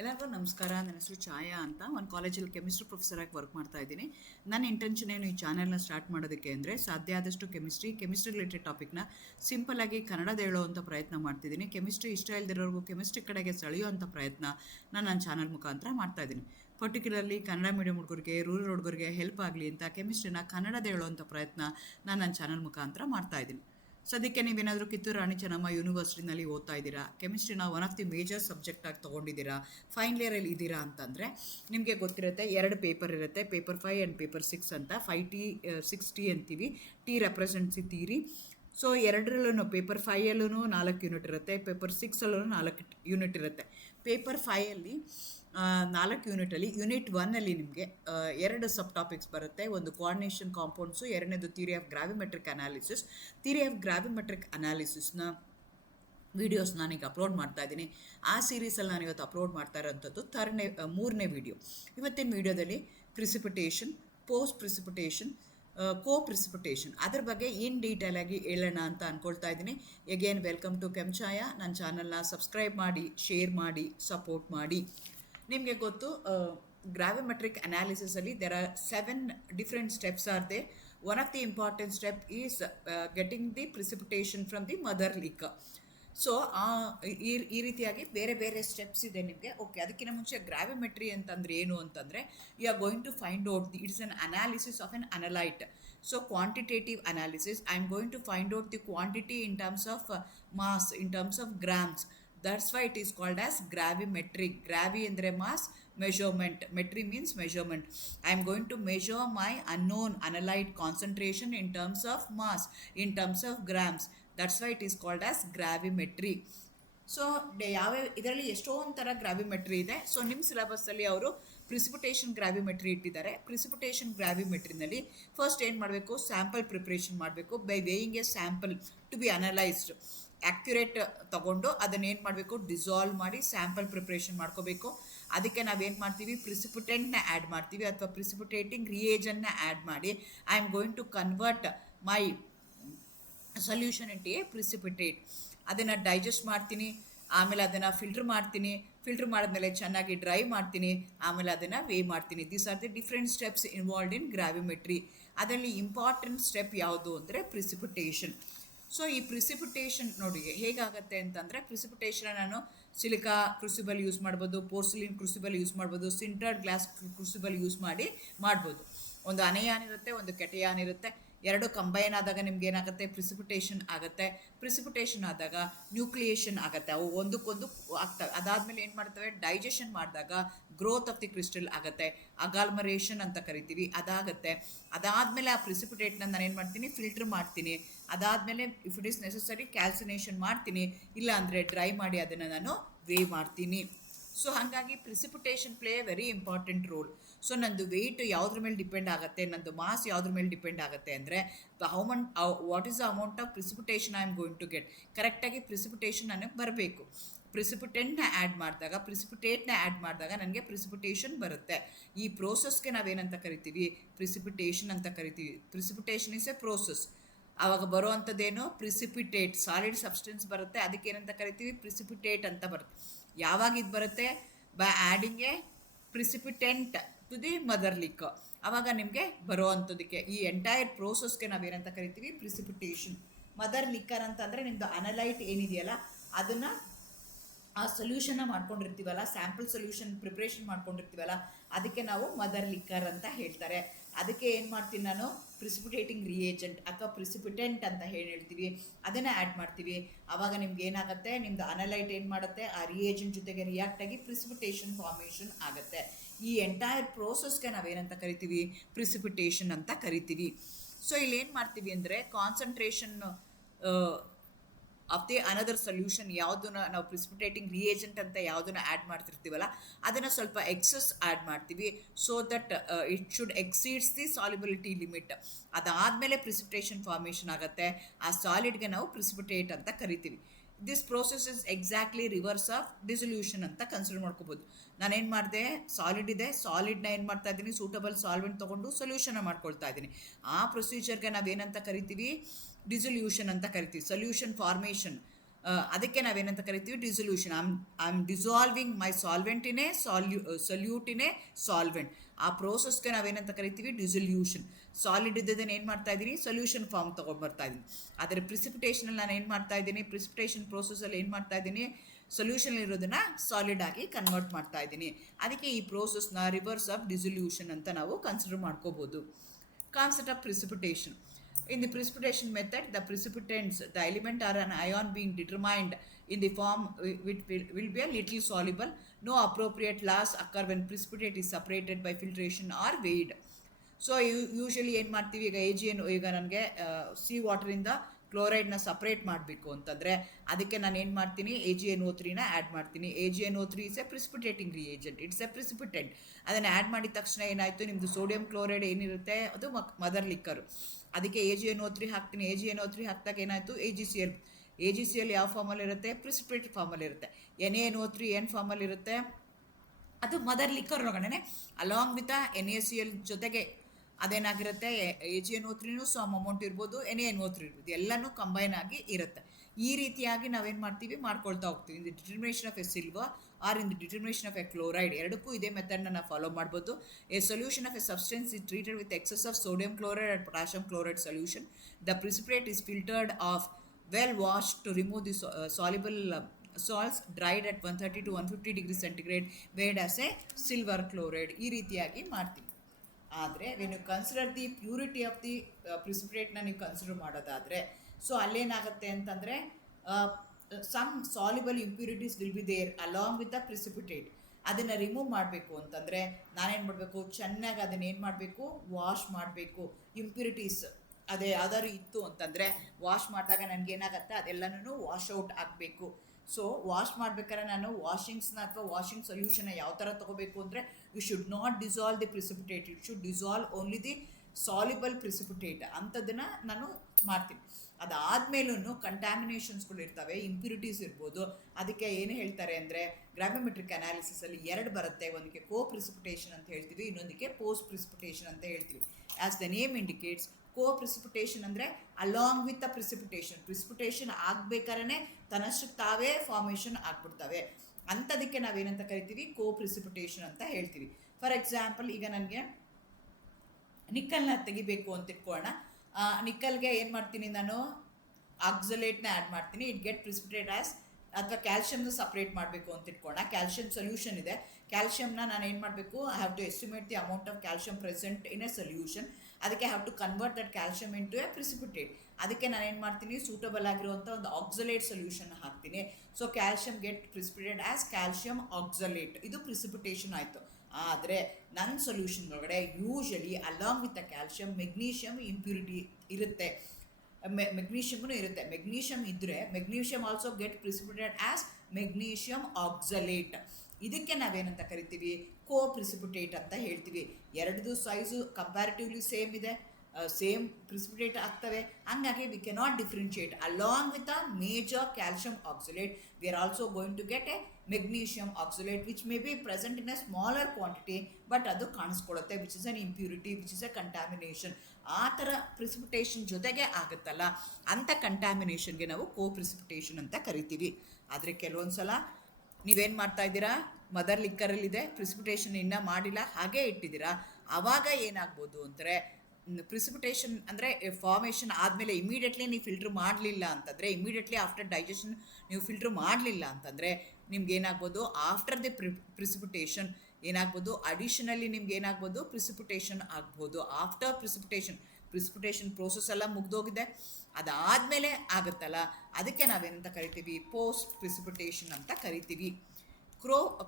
ಎಲ್ಲರಿಗೂ ನಮಸ್ಕಾರ. ನನ್ನ ಹೆಸರು ಛಾಯಾ ಅಂತ. ಒಂದು ಕಾಲೇಜಲ್ಲಿ ಕೆಮಿಸ್ಟ್ರಿ ಪ್ರೊಫೆಸರಾಗಿ ವರ್ಕ್ ಮಾಡ್ತಾ ಇದ್ದೀನಿ. ನನ್ನ ಇಂಟೆನ್ಷನ್ ಏನು ಈ ಚಾನೆಲ್ನ ಸ್ಟಾರ್ಟ್ ಮಾಡೋದಕ್ಕೆ ಅಂದರೆ, ಸಾಧ್ಯ ಆದಷ್ಟು ಕೆಮಿಸ್ಟ್ರಿ ರಿಲೇಟೆಡ್ ಟಾಪಿಕ್ನ ಸಿಂಪಲ್ಲಾಗಿ ಕನ್ನಡದ ಹೇಳುವಂಥ ಪ್ರಯತ್ನ ಮಾಡ್ತಿದ್ದೀನಿ. ಕೆಮಿಸ್ಟ್ರಿ ಇಷ್ಟ ಇಲ್ಲದಿರೋರ್ಗೂ ಕೆಮಿಸ್ಟ್ರಿ ಕಡೆಗೆ ಸೆಳೆಯುವಂಥ ಪ್ರಯತ್ನ ನಾನು ನನ್ನ ಚಾನಲ್ ಮುಖಾಂತರ ಮಾಡ್ತಾ ಇದ್ದೀನಿ. ಪರ್ಟಿಕ್ಯುಲರ್ಲಿ ಕನ್ನಡ ಮೀಡಿಯಂ ಹುಡುಗರಿಗೆ, ರೂರಲ್ ಹುಡುಗರಿಗೆ ಹೆಲ್ಪ್ ಆಗಲಿ ಅಂತ ಕೆಮಿಸ್ಟ್ರಿನ ಕನ್ನಡದ ಹೇಳುವಂಥ ಪ್ರಯತ್ನ ನಾನು ನನ್ನ ಚಾನಲ್ ಮುಖಾಂತರ ಮಾಡ್ತಾ ಇದ್ದೀನಿ. ಸದ್ಯಕ್ಕೆ ನೀವೇನಾದರೂ ಕಿತ್ತೂರು ರಾಣಿ ಚೆನ್ನಮ್ಮ ಯೂನಿವರ್ಸಿಟಿನಲ್ಲಿ ಓದ್ತಾ ಇದ್ದೀರಾ, ಕೆಮಿಸ್ಟ್ರಿನ ಒನ್ ಆಫ್ ದಿ ಮೇಜರ್ ಸಬ್ಜೆಕ್ಟಾಗಿ ತೊಗೊಂಡಿದ್ದೀರಾ, ಫೈನಲ್ ಇಯರಲ್ಲಿ ಇದ್ದೀರಾ ಅಂತಂದರೆ ನಿಮಗೆ ಗೊತ್ತಿರುತ್ತೆ, 2 ಪೇಪರ್ ಇರುತ್ತೆ, ಪೇಪರ್ 5 ಆ್ಯಂಡ್ ಪೇಪರ್ 6 ಅಂತ. 5T 6T ಅಂತೀವಿ. T represents theory. ಸೊ ಎರಡರಲ್ಲೂ ಪೇಪರ್ 5ಯಲ್ಲೂ 4 ಯೂನಿಟ್ ಇರುತ್ತೆ, ಪೇಪರ್ 6ಅಲ್ಲೂ 4 ಯೂನಿಟ್ ಇರುತ್ತೆ. ಪೇಪರ್ 5ಅಲ್ಲಿ 4 ಯೂನಿಟಲ್ಲಿ ಯೂನಿಟ್ 1ಅಲ್ಲಿ ನಿಮಗೆ 2 ಸಬ್ ಟಾಪಿಕ್ಸ್ ಬರುತ್ತೆ. ಒಂದು ಕೋಆರ್ಡಿನೇಷನ್ ಕಾಂಪೌಂಡ್ಸು, ಎರಡನೇದು theory of gravimetric analysis. Theory of gravimetric ಅನಾಲಿಸಿಸ್ನ ವೀಡಿಯೋಸ್ ನಾನೀಗ ಅಪ್ಲೋಡ್ ಮಾಡ್ತಾ ಇದ್ದೀನಿ. ಆ ಸೀರೀಸಲ್ಲಿ ನಾನು ಇವತ್ತು ಅಪ್ಲೋಡ್ ಮಾಡ್ತಾ ಇರೋಂಥದ್ದು 3ನೇ ವೀಡಿಯೋ. ಇವತ್ತಿನ ವೀಡಿಯೋದಲ್ಲಿ precipitation, post precipitation, co precipitation ಅದ್ರ ಬಗ್ಗೆ ಇನ್ ಡೀಟೇಲ್ ಆಗಿ ಹೇಳೋಣ ಅಂತ ಅಂದ್ಕೊಳ್ತಾ ಇದ್ದೀನಿ. Again welcome to Kenchaya. ನನ್ನ ಚಾನಲ್ನ ಸಬ್ಸ್ಕ್ರೈಬ್ ಮಾಡಿ, ಶೇರ್ ಮಾಡಿ, ಸಪೋರ್ಟ್ ಮಾಡಿ. ನಿಮಗೆ ಗೊತ್ತು, ಗ್ರಾವಿಮೆಟ್ರಿಕ್ ಅನಾಲಿಸಿಸಲ್ಲಿ there are 7 different steps are they. One of the important step is getting the precipitation from the mother liquor. So ಈ ರೀತಿಯಾಗಿ ಬೇರೆ ಬೇರೆ ಸ್ಟೆಪ್ಸ್ ಇದೆ ನಿಮಗೆ. ಓಕೆ, ಅದಕ್ಕಿಂತ ಮುಂಚೆ ಗ್ರಾವಿಮೆಟ್ರಿ ಅಂತಂದರೆ ಏನು ಅಂತಂದರೆ, you are going to find out it's an analysis of an analyte. So quantitative analysis, I am going to find out the quantity in terms of mass, in terms of grams. That's why it is called as gravimetric. Gravi ಅಂದರೆ mass, measurement. Metry means measurement. I am going to measure my unknown analyte concentration in terms of mass, in terms of grams. That's why it is called as gravimetry. So ಇದರಲ್ಲಿ ಎಷ್ಟೊಂದು ಥರ ಗ್ರಾವಿಮೆಟ್ರಿ ಇದೆ. So ನಿಮ್ಮ ಸಿಲೆಬಸ್ಸಲ್ಲಿ ಅವರು precipitation ಗ್ರಾವಿಮೆಟ್ರಿ ಇಟ್ಟಿದ್ದಾರೆ. Precipitation ಗ್ರಾವಿಮೆಟ್ರಿನಲ್ಲಿ first ಏನು ಮಾಡಬೇಕು, sample preparation ಮಾಡಬೇಕು by weighing a sample to be analysed. Accurate ತೊಗೊಂಡು ಅದನ್ನೇನು ಮಾಡಬೇಕು, ಡಿಸಾಲ್ವ್ ಮಾಡಿ ಸ್ಯಾಂಪಲ್ ಪ್ರಿಪ್ರೇಷನ್ ಮಾಡ್ಕೋಬೇಕು. ಅದಕ್ಕೆ ನಾವೇನು ಮಾಡ್ತೀವಿ, ಪ್ರಿಸಿಪಿಟೆಂಟ್ನ ಆ್ಯಡ್ ಮಾಡ್ತೀವಿ ಅಥವಾ ಪ್ರಿಸಿಪಿಟೇಟಿಂಗ್ ರಿಯೇಜನ್ನ ಆ್ಯಡ್ ಮಾಡಿ I am going to convert my solution into a precipitate. ಅದನ್ನು ಡೈಜೆಸ್ಟ್ ಮಾಡ್ತೀನಿ, ಆಮೇಲೆ ಅದನ್ನು ಫಿಲ್ಟ್ರ್ ಮಾಡ್ತೀನಿ. ಫಿಲ್ಟ್ರ್ ಮಾಡಿದ್ಮೇಲೆ ಚೆನ್ನಾಗಿ ಡ್ರೈ ಮಾಡ್ತೀನಿ, ಆಮೇಲೆ ಅದನ್ನು ವೇ ಮಾಡ್ತೀನಿ. These are the different steps involved in gravimetry. ಅದರಲ್ಲಿ ಇಂಪಾರ್ಟೆಂಟ್ ಸ್ಟೆಪ್ ಯಾವುದು ಅಂದರೆ ಪ್ರಿಸಿಪಿಟೇಷನ್. ಸೊ ಈ ಪ್ರಿಸಿಪಿಟೇಷನ್ ನೋಡಿ ಹೇಗಾಗತ್ತೆ ಅಂತಂದರೆ, ಪ್ರಿಸಿಪಿಟೇಷನ್ ನಾನು ಸಿಲಿಕಾ ಕ್ರೂಸಿಬಲ್ ಯೂಸ್ ಮಾಡ್ಬೋದು, ಪೋರ್ಸಿಲಿನ್ ಕ್ರೂಸಿಬಲ್ ಯೂಸ್ ಮಾಡ್ಬೋದು, ಸಿಂಟರ್ಡ್ ಗ್ಲಾಸ್ ಕ್ರೂಸಿಬಲ್ ಯೂಸ್ ಮಾಡ್ಬೋದು. ಒಂದು ಅನಯಾನ್ ಇರುತ್ತೆ, ಒಂದು ಕೆಟಯಾನ್ ಇರುತ್ತೆ. 2 ಕಂಬೈನ್ ಆದಾಗ ನಿಮ್ಗೆ ಏನಾಗುತ್ತೆ, ಪ್ರಿಸಿಪಿಟೇಷನ್ ಆಗುತ್ತೆ. ಪ್ರಿಸಿಪಿಟೇಷನ್ ಆದಾಗ ನ್ಯೂಕ್ಲಿಯೇಷನ್ ಆಗುತ್ತೆ, ಅವು ಒಂದಕ್ಕೊಂದು ಆಗ್ತವೆ. ಅದಾದಮೇಲೆ ಏನು ಮಾಡ್ತವೆ, ಡೈಜೆಷನ್ ಮಾಡಿದಾಗ ಗ್ರೋತ್ ಆಫ್ ದಿ ಕ್ರಿಸ್ಟಲ್ ಆಗುತ್ತೆ, ಅಗಾಲ್ಮರೇಷನ್ ಅಂತ ಕರಿತೀವಿ, ಅದಾಗುತ್ತೆ. ಅದಾದಮೇಲೆ ಆ ಪ್ರಿಸಿಪಿಟೇಟ್ನ ನಾನು ಏನು ಮಾಡ್ತೀನಿ, ಫಿಲ್ಟ್ರ್ ಮಾಡ್ತೀನಿ. ಅದಾದಮೇಲೆ if it is necessary calcination ಮಾಡ್ತೀನಿ, ಇಲ್ಲ ಅಂದರೆ ಡ್ರೈ ಮಾಡಿ ಅದನ್ನು ನಾನು ವೇ ಮಾಡ್ತೀನಿ. ಸೊ ಹಾಗಾಗಿ precipitation play A very important role. So ನಂದು ವೆಯ್ಟ್ ಯಾವುದ್ರ ಮೇಲೆ ಡಿಪೆಂಡ್ ಆಗುತ್ತೆ, ನಂದು ಮಾಸ್ ಯಾವುದ್ರ ಮೇಲೆ ಡಿಪೆಂಡ್ ಆಗುತ್ತೆ ಅಂದರೆ, what is the amount of precipitation I am going to get. ಕರೆಕ್ಟಾಗಿ ಪ್ರಿಸಿಪಿಟೇಷನ್ ನನಗೆ ಬರಬೇಕು. ಪ್ರಿಸಿಪಿಟೆಂಟ್ನ ಆ್ಯಡ್ ಮಾಡಿದಾಗ, ಪ್ರಿಸಿಪಿಟೇಟ್ನ ಆ್ಯಡ್ ಮಾಡಿದಾಗ ನನಗೆ ಪ್ರಿಸಿಪಿಟೇಷನ್ ಬರುತ್ತೆ. ಈ ಪ್ರೋಸೆಸ್ಗೆ ನಾವೇನಂತ ಕರಿತೀವಿ, ಪ್ರಿಸಿಪಿಟೇಷನ್ ಅಂತ ಕರಿತೀವಿ. Precipitation is A process. ಆವಾಗ ಬರುವಂಥದ್ದೇನು, ಪ್ರಿಸಿಪಿಟೇಟ್, ಸಾಲಿಡ್ ಸಬ್ಸ್ಟೆನ್ಸ್ ಬರುತ್ತೆ, ಅದಕ್ಕೆ ಏನಂತ ಕರಿತೀವಿ, ಪ್ರಿಸಿಪಿಟೇಟ್ ಅಂತ ಬರುತ್ತೆ. ಯಾವಾಗ ಇದು ಬರುತ್ತೆ, by adding a precipitant to the mother liquor. ಆವಾಗ ನಿಮಗೆ ಬರುವಂಥದ್ದಕ್ಕೆ ಈ ಎಂಟೈರ್ ಪ್ರೋಸೆಸ್ಗೆ ನಾವೇನಂತ ಕರಿತೀವಿ, ಪ್ರಿಸಿಪಿಟೇಷನ್. ಮದರ್ ಲಿಕ್ಕರ್ ಅಂತಂದರೆ ನಿಮ್ಮದು ಅನಲೈಟ್ ಏನಿದೆಯಲ್ಲ ಅದನ್ನು, ಆ ಸೊಲ್ಯೂಷನ್ನ ಮಾಡ್ಕೊಂಡಿರ್ತೀವಲ್ಲ, ಸ್ಯಾಂಪಲ್ ಸೊಲ್ಯೂಷನ್ ಪ್ರಿಪ್ರೇಷನ್ ಮಾಡ್ಕೊಂಡಿರ್ತೀವಲ್ಲ, ಅದಕ್ಕೆ ನಾವು ಮದರ್ ಲಿಕ್ಕರ್ ಅಂತ ಹೇಳ್ತಾರೆ. ಅದಕ್ಕೆ ಏನು ಮಾಡ್ತೀನಿ ನಾನು, ಪ್ರಿಸಿಪಿಟೇಟಿಂಗ್ ರಿಯೇಜೆಂಟ್ ಅಥವಾ ಪ್ರಿಸಿಪಿಟೆಂಟ್ ಅಂತ ಹೇಳ್ತೀವಿ, ಅದನ್ನು ಆ್ಯಡ್ ಮಾಡ್ತೀವಿ. ಆವಾಗ ನಿಮ್ಗೆ ಏನಾಗುತ್ತೆ, ನಿಮ್ಮದು ಅನಲೈಟ್ ಏನು ಮಾಡುತ್ತೆ, ಆ ರಿಯೇಜೆಂಟ್ ಜೊತೆಗೆ ರಿಯಾಕ್ಟ್ ಆಗಿ ಪ್ರಿಸಿಪಿಟೇಷನ್ ಫಾರ್ಮೇಷನ್ ಆಗುತ್ತೆ. ಈ ಎಂಟೈರ್ ಪ್ರೋಸೆಸ್ಗೆ ನಾವೇನಂತ ಕರಿತೀವಿ, ಪ್ರಿಸಿಪಿಟೇಷನ್ ಅಂತ ಕರಿತೀವಿ. ಸೊ ಇಲ್ಲಿ ಏನು ಮಾಡ್ತೀವಿ ಅಂದರೆ, concentration of the another solution ಯಾವುದನ್ನ ನಾವು ಪ್ರಿಸಿಪಿಟೇಟಿಂಗ್ ರಿಯೇಜೆಂಟ್ ಅಂತ ಯಾವುದನ್ನ ಆ್ಯಡ್ ಮಾಡ್ತಿರ್ತೀವಲ್ಲ, ಅದನ್ನು ಸ್ವಲ್ಪ ಎಕ್ಸಸ್ ಆ್ಯಡ್ ಮಾಡ್ತೀವಿ, so that it should exceeds the solubility limit. ಅದಾದಮೇಲೆ ಪ್ರಿಸಿಪಿಟೇಷನ್ ಫಾರ್ಮೇಷನ್ ಆಗುತ್ತೆ. ಆ ಸಾಲಿಡ್ಗೆ ನಾವು ಪ್ರಿಸಿಪಿಟೇಟ್ ಅಂತ ಕರಿತೀವಿ. This process is exactly reverse of dissolution ಅಂತ ಕನ್ಸಿಡರ್ ಮಾಡ್ಕೋಬೋದು. ನಾನೇನು ಮಾಡಿದೆ, ಸಾಲಿಡ್ ಇದೆ, ಸಾಲಿಡ್ನ ಏನು ಮಾಡ್ತಾ ಇದ್ದೀನಿ, ಸೂಟಬಲ್ ಸಾಲ್ವೆಂಟ್ ತೊಗೊಂಡು ಸೊಲ್ಯೂಷನ್ ಮಾಡ್ಕೊಳ್ತಾ ಇದ್ದೀನಿ. ಆ ಪ್ರೊಸೀಜರ್ಗೆ ನಾವೇನಂತ ಕರಿತೀವಿ, ಡಿಸೊಲ್ಯೂಷನ್ ಅಂತ ಕರಿತೀವಿ. ಸೊಲ್ಯೂಷನ್ ಫಾರ್ಮೇಷನ್ ಅದಕ್ಕೆ ನಾವೇನಂತ ಕರಿತೀವಿ dissolution. I am dissolving my solvent in a solute in a solvent. ಆ ಪ್ರೋಸೆಸ್ಗೆ ನಾವೇನಂತ ಕರಿತೀವಿ ಡಿಸೊಲ್ಯೂಷನ್. ಸಾಲಿಡ್ ಇದ್ದದನ್ನು ಏನು ಮಾಡ್ತಾ ಇದ್ದೀನಿ, ಸೊಲ್ಯೂಷನ್ ಫಾರ್ಮ್ ತೊಗೊಂಡ್ಬರ್ತಾ ಇದ್ದೀನಿ. ಆದರೆ ಪ್ರಿಸಿಪಿಟೇಷನಲ್ಲಿ ನಾನು ಏನು ಮಾಡ್ತಾ ಇದ್ದೀನಿ, ಪ್ರಿಸಿಪಿಟೇಷನ್ ಪ್ರೋಸೆಸಲ್ಲಿ ಏನು ಮಾಡ್ತಾ ಇದ್ದೀನಿ, ಸೊಲ್ಯೂಷನ್ ಇರೋದನ್ನ ಸಾಲಿಡ್ ಆಗಿ ಕನ್ವರ್ಟ್ ಮಾಡ್ತಾ ಇದ್ದೀನಿ. ಅದಕ್ಕೆ ಈ ಪ್ರೋಸೆಸ್ನ ರಿವರ್ಸ್ ಆಫ್ ಡಿಸೊಲ್ಯೂಷನ್ ಅಂತ ನಾವು ಕನ್ಸಿಡರ್ ಮಾಡ್ಕೋಬೋದು. Concept of precipitation. In the precipitation method, the precipitants, the element or an ion being determined in the form which will be a little soluble. No appropriate loss occur when precipitate is separated by filtration or weighed. So usually ಏನು ಮಾಡ್ತೀವಿ, ಈಗ ಈಗ ನನಗೆ C ವಾಟರಿಂದ ಕ್ಲೋರೈಡ್ನ separate ಮಾಡಬೇಕು ಅಂತಂದರೆ ಅದಕ್ಕೆ ನಾನು ಏನು ಮಾಡ್ತೀನಿ, AgNO3ನ ಆ್ಯಡ್ ಮಾಡ್ತೀನಿ. AgNO3 is a precipitating reagent, it's a precipitant. ಅದನ್ನು ಆ್ಯಡ್ ಮಾಡಿದ ತಕ್ಷಣ ಏನಾಯಿತು, ನಿಮ್ಮದು ಸೋಡಿಯಂ ಕ್ಲೋರೈಡ್ ಏನಿರುತ್ತೆ ಅದು ಮದರ್ ಲಿಕ್ಕರು. ಅದಕ್ಕೆ AgNO3 ಹಾಕ್ತೀನಿ. AgNO3 ಹಾಕಿದಾಗ ಏನಾಯಿತು, AgCl ಯಾವ ಫಾರ್ಮಲ್ಲಿ ಇರುತ್ತೆ, ಪ್ರಿಸಿಪಿಟೇಟ್ ಫಾರ್ಮಲ್ಲಿ ಇರುತ್ತೆ. NaNO3 ಏನು ಫಾರ್ಮಲ್ಲಿ ಇರುತ್ತೆ, ಅದು ಮದರ್ ಲಿಕ್ಕರ್ ಒಳಗಡೆ ಅಲಾಂಗ್ ವಿತ್ NaCl ಜೊತೆಗೆ ಅದೇನಾಗಿರುತ್ತೆ, AgNO3 ಸಮ್ ಅಮೌಂಟ್ ಇರ್ಬೋದು, NaNO3 ಇರ್ಬೋದು, ಎಲ್ಲನೂ ಕಂಬೈನ್ ಆಗಿ ಇರುತ್ತೆ. ಈ ರೀತಿಯಾಗಿ ನಾವೇನು ಮಾಡ್ತೀವಿ, ಮಾಡ್ಕೊಳ್ತಾ ಹೋಗ್ತೀವಿ. In the determination of a silver or in the determination of a chloride, ಎರಡಕ್ಕೂ ಇದೇ ಮೆಥಡ್ನ ನಾವು ಫಾಲೋ ಮಾಡ್ಬೋದು. A solution of a substance is treated with excess of sodium chloride and potassium chloride solution. The precipitate is filtered off well washed to remove the soluble salts dried at 130 to 150 degree centigrade weighed as a silver chloride. ಈ ರೀತಿಯಾಗಿ ಮಾಡ್ತೀವಿ. ಆದರೆ when you consider the purity of the ಪ್ರಿಸಿಪಿಟೇಟ್ನ ನೀವು consider ಮಾಡೋದಾದರೆ, so ಅಲ್ಲೇನಾಗುತ್ತೆ ಅಂತಂದರೆ some soluble impurities will be there along with the precipitate. ಅದನ್ನು ರಿಮೂವ್ ಮಾಡಬೇಕು ಅಂತಂದರೆ ನಾನೇನು ಮಾಡಬೇಕು, ಚೆನ್ನಾಗಿ ಅದನ್ನು ಏನು ಮಾಡಬೇಕು, ವಾಶ್ ಮಾಡಬೇಕು. ಇಂಪ್ಯೂರಿಟೀಸ್ ಅದೇ ಯಾವ್ದಾದ್ರು ಇತ್ತು ಅಂತಂದರೆ ವಾಶ್ ಮಾಡಿದಾಗ ನನಗೇನಾಗತ್ತೆ, ಅದೆಲ್ಲನೂ ವಾಶ್ ಔಟ್ ಆಗಬೇಕು. ಸೊ ವಾಶ್ ಮಾಡ್ಬೇಕಾದ್ರೆ ನಾನು ವಾಷಿಂಗ್ಸ್ನ ಅಥವಾ ವಾಷಿಂಗ್ ಸೊಲ್ಯೂಷನ್ನ ಯಾವ ಥರ ತೊಗೋಬೇಕು ಅಂದರೆ, you should not dissolve the precipitate, it should dissolve only the soluble precipitate. ಅಂಥದ್ದನ್ನು ನಾನು ಮಾಡ್ತೀನಿ. ಅದಾದಮೇಲೂ ಕಂಟ್ಯಾಮಿನೇಷನ್ಸ್ಗಳು ಇರ್ತವೆ, ಇಂಪ್ಯೂರಿಟೀಸ್ ಇರ್ಬೋದು. ಅದಕ್ಕೆ ಏನು ಹೇಳ್ತಾರೆ ಅಂದರೆ, ಗ್ರಾವಿಮೆಟ್ರಿಕ್ ಅನಾಲಿಸಿಸಲ್ಲಿ ಎರಡು ಬರುತ್ತೆ. ಒಂದಕ್ಕೆ ಕೋ ಪ್ರಿಸಿಪಿಟೇಷನ್ ಅಂತ ಹೇಳ್ತೀವಿ, ಇನ್ನೊಂದಕ್ಕೆ ಪೋಸ್ಟ್ ಪ್ರಿಸಿಪಿಟೇಷನ್ ಅಂತ ಹೇಳ್ತೀವಿ. As the name indicates, co precipitation ಅಂದರೆ ಅಲಾಂಗ್ ವಿತ್ ದ ಪ್ರಿಸಿಪಿಟೇಷನ್ ಆಗಬೇಕಾದ್ರೆ ತನ್ನಷ್ಟಕ್ಕೆ ತಾವೇ ಫಾರ್ಮೇಷನ್ ಆಗ್ಬಿಡ್ತವೆ. ಅಂಥದಕ್ಕೆ ನಾವೇನಂತ ಕರಿತೀವಿ, ಕೋ ಪ್ರಿಸಿಪಿಟೇಷನ್ ಅಂತ ಹೇಳ್ತೀವಿ. ಫಾರ್ ಎಕ್ಸಾಂಪಲ್, ಈಗ ನನಗೆ ನಿಕ್ಕಲ್ನ ತೆಗಿಬೇಕು ಅಂತ ಇಟ್ಕೊಳ್ಳೋಣ. ನಿಕ್ಕಲ್ಗೆ ಏನು ಮಾಡ್ತೀನಿ, ನಾನು ಆಕ್ಸಲೇಟ್ನ ಆ್ಯಡ್ ಮಾಡ್ತೀನಿ. ಇಟ್ ಗೆಟ್ ಪ್ರಿಸಿಪಿಟೇಟ್ ಆಸ್, ಅಥವಾ ಕ್ಯಾಲ್ಶಿಯಮ್ನ ಸಪ್ರೇಟ್ ಮಾಡಬೇಕು ಅಂತ ಇಟ್ಕೊಳ್ಳೋಣ. ಕ್ಯಾಲ್ಶಿಯಂ ಸೊಲ್ಯೂಷನ್ ಇದೆ. ಕ್ಯಾಲ್ಶಿಯಮ್ನ ನಾನು ಏನು ಮಾಡಬೇಕು, I have to estimate the amount of calcium present in a solution. ಅದಕ್ಕೆ have to convert that calcium into a precipitate. ಅದಕ್ಕೆ ನಾನು ಏನು ಮಾಡ್ತೀನಿ, ಸೂಟಬಲ್ ಆಗಿರುವಂಥ ಒಂದು ಆಕ್ಸಲೇಟ್ ಸೊಲ್ಯೂಷನ್ ಹಾಕ್ತೀನಿ. So calcium get precipitate as calcium oxalate. ಇದು ಪ್ರಿಸಿಪಿಟೇಷನ್ ಆಯಿತು. ಆದರೆ ನನ್ನ ಸೊಲ್ಯೂಷನ್ ಒಳಗಡೆ usually along with the calcium magnesium impurity ಇರುತ್ತೆ, ಮೆಗ್ನೀಷಿಯಮ್ನು ಇರುತ್ತೆ. ಮೆಗ್ನೀಷಿಯಮ್ ಇದ್ದರೆ magnesium also get precipitate as magnesium oxalate. ಇದಕ್ಕೆ ನಾವೇನಂತ ಕರಿತೀವಿ, ಕೋ ಪ್ರಿಸಿಪಿಟೇಟ್ ಅಂತ ಹೇಳ್ತೀವಿ. ಎರಡದು ಸೈಜು ಕಂಪ್ಯಾರಿಟಿವ್ಲಿ ಸೇಮ್ ಇದೆ, ಸೇಮ್ ಪ್ರಿಸಿಪಿಟೇಟ್ ಆಗ್ತವೆ. ಹಂಗಾಗಿ we cannot differentiate. Along with a major calcium oxalate we are also going to get a magnesium oxalate which may be present in a smaller quantity, but ಅದು ಕಾಣಿಸ್ಕೊಡುತ್ತೆ, which is an impurity, which is a contamination. ಆ ಥರ precipitation ಜೊತೆಗೆ ಆಗುತ್ತಲ್ಲ, ಅಂಥ ಕಂಟ್ಯಾಮಿನೇಷನ್ಗೆ ನಾವು ಕೋ precipitation ಅಂತ ಕರಿತೀವಿ. ಆದರೆ ಕೆಲವೊಂದು ಸಲ ನೀವೇನು ಮಾಡ್ತಾ ಇದ್ದೀರಾ, ಮದರ್ ಲಿಕ್ಕರಲ್ಲಿದೆ, ಪ್ರಿಸಿಪಿಟೇಷನ್ ಇನ್ನೂ ಮಾಡಿಲ್ಲ, ಹಾಗೇ ಇಟ್ಟಿದ್ದೀರಾ. ಆವಾಗ ಏನಾಗ್ಬೋದು ಅಂದರೆ, ಪ್ರಿಸಿಪಿಟೇಷನ್ ಅಂದರೆ ಫಾರ್ಮೇಷನ್ ಆದಮೇಲೆ ಇಮಿಡಿಯೇಟ್ಲಿ ನೀವು ಫಿಲ್ಟ್ರ್ ಮಾಡಲಿಲ್ಲ ಅಂತಂದರೆ, ಇಮಿಡಿಯೇಟ್ಲಿ ಆಫ್ಟರ್ ಡೈಜೆಷನ್ ನೀವು ಫಿಲ್ಟ್ರ್ ಮಾಡಲಿಲ್ಲ ಅಂತಂದರೆ ನಿಮ್ಗೆ ಏನಾಗ್ಬೋದು, ಆಫ್ಟರ್ ದಿ ಪ್ರಿಸಿಪಿಟೇಷನ್ ಏನಾಗ್ಬೋದು, ಅಡಿಷನಲಿ ನಿಮ್ಗೆ ಏನಾಗ್ಬೋದು, ಪ್ರಿಸಿಪಿಟೇಷನ್ ಆಗ್ಬೋದು. ಆಫ್ಟರ್ ಪ್ರಿಸಿಪಿಟೇಷನ್ ಪ್ರೋಸೆಸ್ ಎಲ್ಲ ಮುಗ್ದೋಗಿದೆ, ಅದಾದಮೇಲೆ ಆಗುತ್ತಲ್ಲ, ಅದಕ್ಕೆ ನಾವೇನಂತ ಕರಿತೀವಿ, ಪೋಸ್ಟ್ ಪ್ರಿಸಿಪಿಟೇಷನ್ ಅಂತ ಕರಿತೀವಿ.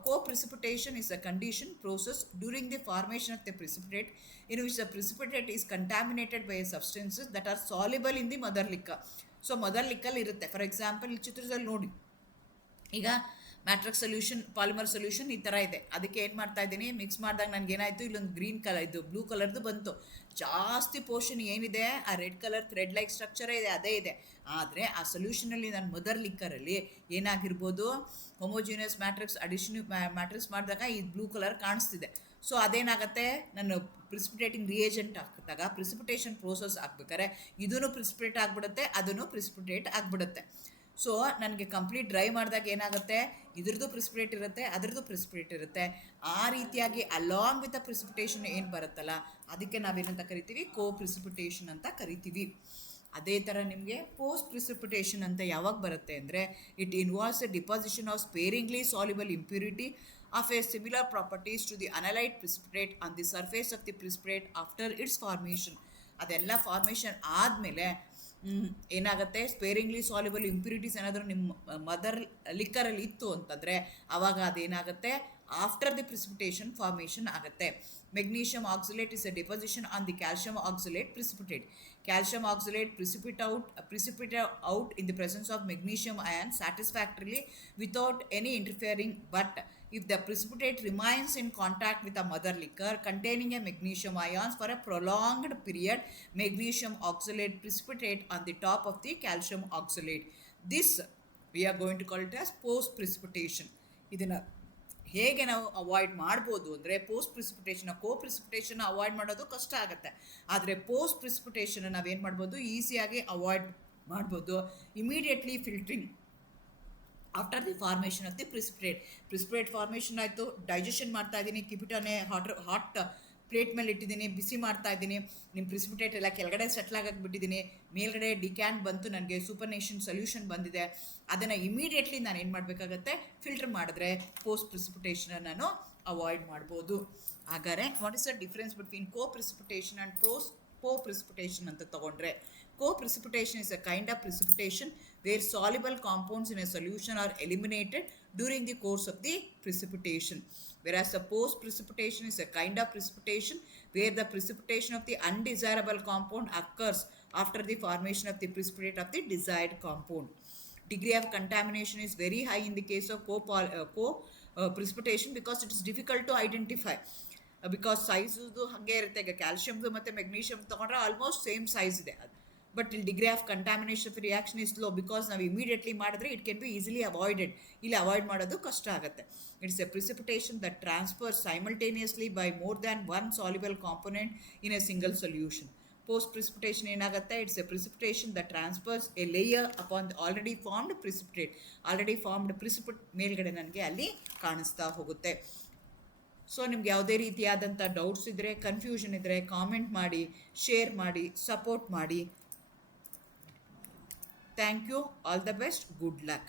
Co-precipitation is a condition process during the formation of the precipitate in which the precipitate is contaminated by substances that are soluble in the mother liquor. So mother ಲಿಕ್ಕಲ್ಲಿ ಇರುತ್ತೆ. ಫಾರ್ ಎಕ್ಸಾಂಪಲ್, ಈ ಚಿತ್ರದಲ್ಲಿ ನೋಡಿ, ಈಗ matrix solution, polymer solution ಈ ಥರ ಇದೆ. ಅದಕ್ಕೆ ಏನು ಮಾಡ್ತಾ ಇದ್ದೀನಿ, ಮಿಕ್ಸ್ ಮಾಡಿದಾಗ ನನಗೇನಾಯಿತು, ಇಲ್ಲೊಂದು ಗ್ರೀನ್ ಕಲರ್, ಇದು ಬ್ಲೂ ಕಲರ್ದು ಬಂತು. ಜಾಸ್ತಿ ಪೋರ್ಷನ್ ಏನಿದೆ, ಆ ರೆಡ್ ಕಲರ್ ಥ್ರೆಡ್ ಲೈಕ್ ಸ್ಟ್ರಕ್ಚರೇ ಇದೆ, ಅದೇ ಇದೆ. ಆದರೆ ಆ ಸೊಲ್ಯೂಷನಲ್ಲಿ ನಾನು ಮದರ್ ಲಿಕ್ಕರಲ್ಲಿ ಏನಾಗಿರ್ಬೋದು, ಹೋಮೋಜಿನಿಯಸ್ ಮ್ಯಾಟ್ರಿಕ್ಸ್ ಮ್ಯಾಟ್ರಿಕ್ಸ್ ಮಾಡಿದಾಗ ಈ ಬ್ಲೂ ಕಲರ್ ಕಾಣಿಸ್ತಿದೆ. ಸೊ ಅದೇನಾಗುತ್ತೆ, ನಾನು ಪ್ರಿಸಿಪಿಟೇಟಿಂಗ್ ರಿಯೇಜೆಂಟ್ ಹಾಕಿದಾಗ ಪ್ರಿಸಿಪಿಟೇಷನ್ ಪ್ರೋಸೆಸ್ ಆಗ್ಬೇಕಾದ್ರೆ ಇದೂ ಪ್ರಿಸಿಪಿಟೇಟ್ ಆಗಿಬಿಡುತ್ತೆ, ಅದನ್ನು ಪ್ರಿಸಿಪಿಟೇಟ್ ಆಗಿಬಿಡುತ್ತೆ. ಸೊ ನನಗೆ ಕಂಪ್ಲೀಟ್ ಡ್ರೈ ಮಾಡಿದಾಗ ಏನಾಗುತ್ತೆ, ಇದ್ರದ್ದು ಪ್ರಿಸಿಪಿಟೇಟ್ ಇರುತ್ತೆ, ಅದರದ್ದು ಪ್ರಿಸಿಪಿಟೇಟ್ ಇರುತ್ತೆ. ಆ ರೀತಿಯಾಗಿ ಅಲಾಂಗ್ ವಿತ್ ದ ಪ್ರಿಸಿಪಿಟೇಷನ್ ಏನು ಬರುತ್ತಲ್ಲ, ಅದಕ್ಕೆ ನಾವೇನಂತ ಕರಿತೀವಿ, ಕೋ ಪ್ರಿಸಿಪಿಟೇಷನ್ ಅಂತ ಕರಿತೀವಿ. ಅದೇ ಥರ ನಿಮಗೆ ಪೋಸ್ಟ್ ಪ್ರಿಸಿಪಿಟೇಷನ್ ಅಂತ ಯಾವಾಗ ಬರುತ್ತೆ ಅಂದರೆ, it involves a deposition of sparingly soluble impurity of a similar properties to the analyte precipitate on the surface of the precipitate after its formation. ಅದೆಲ್ಲ ಫಾರ್ಮೇಷನ್ ಆದಮೇಲೆ ಏನಾಗುತ್ತೆ, ಸ್ಪೇರಿಂಗ್ಲಿ ಸಾಲ್ಯುಬಲ್ ಇಂಪ್ಯೂರಿಟೀಸ್ ಏನಾದರೂ ನಿಮ್ಮ mother ಲಿಕ್ಕರಲ್ಲಿ ಇತ್ತು ಅಂತಂದರೆ ಅವಾಗ ಅದೇನಾಗುತ್ತೆ, ಆಫ್ಟರ್ ದಿ ಪ್ರಿಸಿಪಿಟೇಷನ್ ಫಾರ್ಮೇಷನ್ ಆಗುತ್ತೆ. Magnesium oxalate is a deposition on the calcium oxalate precipitate. Calcium oxalate precipitate out in the presence of magnesium ion satisfactorily without any interfering, but if the precipitate remains in contact with a mother liquor containing a magnesium ions for a prolonged period, magnesium oxalate precipitate on the top of the calcium oxalate. This we are going to call it as post precipitation. ಇದನ್ನು ಹೇಗೆ ನಾವು avoid ಮಾಡ್ಬೋದು ಅಂದರೆ, post precipitation, co precipitation avoid ಮಾಡೋದು ಕಷ್ಟ ಆಗುತ್ತೆ. ಆದರೆ post precipitation ನಾವೇನು ಮಾಡ್ಬೋದು, ಈಸಿಯಾಗಿ ಅವಾಯ್ಡ್ ಮಾಡ್ಬೋದು. Immediately filtering after the formation of the precipitate formation ಆಯಿತು, ಡೈಜೆಷನ್ ಮಾಡ್ತಾ ಇದ್ದೀನಿ, ಕಿಪಿಟನೆ ಹಾಟ್ ಪ್ಲೇಟ್ ಮೇಲೆ ಇಟ್ಟಿದ್ದೀನಿ, ಬಿಸಿ ಮಾಡ್ತಾ ಇದ್ದೀನಿ, ನಿಮ್ಮ ಪ್ರಿಸಿಪಿಟೇಟ್ ಎಲ್ಲ ಕೆಳಗಡೆ ಸೆಟ್ಲ್ ಬಿಟ್ಟಿದ್ದೀನಿ, ಮೇಲ್ಗಡೆ ಡಿಕ್ಯಾಂಟ್ ಬಂತು, ನನಗೆ ಸೂಪರ್ನೇಷನ್ ಸೊಲ್ಯೂಷನ್ ಬಂದಿದೆ. ಅದನ್ನು ಇಮಿಡಿಯೇಟ್ಲಿ ನಾನು ಏನು ಮಾಡಬೇಕಾಗತ್ತೆ, ಫಿಲ್ಟರ್ ಮಾಡಿದ್ರೆ ಪೋಸ್ಟ್ ಪ್ರಿಸಿಪಿಟೇಷನ್ ನಾನು ಅವಾಯ್ಡ್ ಮಾಡ್ಬೋದು. ಹಾಗಾದರೆ what is the difference between coprecipitation and coprecipitation ಅಂತ ತಗೊಂಡ್ರೆ, coprecipitation is a kind of precipitation where soluble compounds in a solution are eliminated during the course of the precipitation, whereas the post precipitation is a kind of precipitation where the precipitation of the undesirable compound occurs after the formation of the precipitate of the desired compound. Degree of contamination is very high in the case of precipitation because it is difficult to identify. Because size ಹಾಗೆ ಇರುತ್ತೆ. ಈಗ ಕ್ಯಾಲ್ಶಿಯಮ್ದು ಮತ್ತು magnesium ತೊಗೊಂಡ್ರೆ almost same size ಇದೆ. But ಇಲ್ಲಿ degree of contamination of reaction is low because ನಾವು immediately ಮಾಡಿದ್ರೆ it can be easily avoided. ಇಲ್ಲಿ ಅವಾಯ್ಡ್ ಮಾಡೋದು ಕಷ್ಟ ಆಗುತ್ತೆ. It's a precipitation that transfer simultaneously by more than one soluble component in a single solution. Post precipitation ಏನಾಗುತ್ತೆ, it's a precipitation that transfers a layer upon the already formed precipitate. Already formed ಪ್ರಿಸಿಪಿಟ್ ಮೇಲ್ಗಡೆ ನನಗೆ ಅಲ್ಲಿ ಕಾಣಿಸ್ತಾ ಹೋಗುತ್ತೆ. So ನಿಮ್ಗೆ ಯಾವುದೇ ರೀತಿಯಾದಂಥ doubts ಇದ್ದರೆ, ಕನ್ಫ್ಯೂಷನ್ ಇದ್ದರೆ ಕಾಮೆಂಟ್ ಮಾಡಿ, ಶೇರ್ ಮಾಡಿ, ಸಪೋರ್ಟ್ ಮಾಡಿ. Thank you. All the best. Good luck.